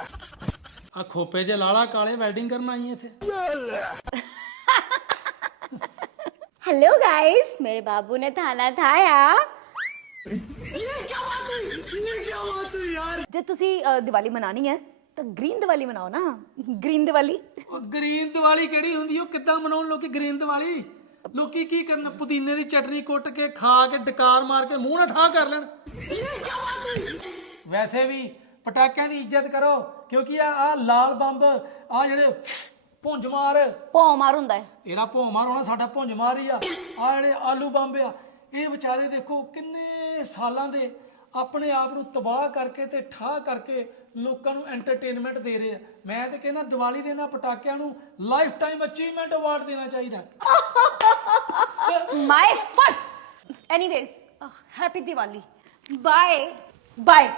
ਆ ਖੋਪੇ ਜੇ ਲਾਲਾ ਕਾਲੇ ਵੈਲਡਿੰਗ ਕਰਨ ਆਈ ਇੱਥੇ हेलो गाइस मेरे बाबू ने खाना खाया ਜੇ ਤੁਸੀਂ ਅ, ਦੀਵਾਲੀ ਮਨਾਣੀ ਹੈ ਤਾਂ ਗ੍ਰੀਨ ਦੀਵਾਲੀ ਮਨਾਓ ਨਾ ਗ੍ਰੀਨ ਦੀਵਾਲੀ ਉਹ ਗ੍ਰੀਨ ਦੀਵਾਲੀ ਕਿਹੜੀ ਹੁੰਦੀ ਉਹ ਕਿੱਦਾਂ ਮਨਾਉਣ ਲੋਕੀ ਗ੍ਰੀਨ ਦੀਵਾਲੀ ਲੋਕੀ ਕੀ ਕਰਨ ਪੁਦੀਨੇ ਦੀ ਚਟਨੀ ਕੁੱਟ ਕੇ ਖਾ ਕੇ ਡਕਾਰ ਮਾਰ ਕੇ ਮੂੰਹ ਨਾਲ ਠਾ ਕਰ ਲੈਣ ਵੈਸੇ ਵੀ ਪਟਾਕਿਆਂ ਦੀ ਇੱਜ਼ਤ ਕਰੋ ਕਿਉਂਕਿ ਆ ਆ ਲਾਲ ਬੰਬ ਆ ਜਿਹੜੇ ਭੁੰਜ ਮਾਰ। ਭੌਂ ਮਾਰ ਹੁੰਦਾ ਹੈ। ਇਹਦਾ ਭੋਂ ਮਾਰ ਹੋਣਾ ਸਾਡਾ ਭੁੰਜ ਮਾਰ ਹੀ ਆ। ਆ ਜਿਹੜੇ ਆਲੂ ਬੰਬ ਆ ਇਹ ਵਿਚਾਰੇ ਦੇਖੋ ਕਿੰਨੇ ਸਾਲਾਂ ਦੇ ਆਪਣੇ ਆਪ ਨੂੰ ਤਬਾਹ ਕਰਕੇ ਤੇ ਠਾਹ ਕਰਕੇ ਲੋਕਾਂ ਨੂੰ ਐਂਟਰਟੇਨਮੈਂਟ ਦੇ ਰਹੇ ਆ। ਮੈਂ ਤੇ ਕਹਿੰਦਾ ਦੀਵਾਲੀ ਦੇ ਇਹਨਾਂ ਪਟਾਕਿਆਂ ਨੂੰ ਲਾਈਫ ਟਾਈਮ ਅਚੀਵਮੈਂਟ ਅਵਾਰਡ ਦੇਣਾ ਚਾਹੀਦਾ। My foot anyways happy Diwali. Bye bye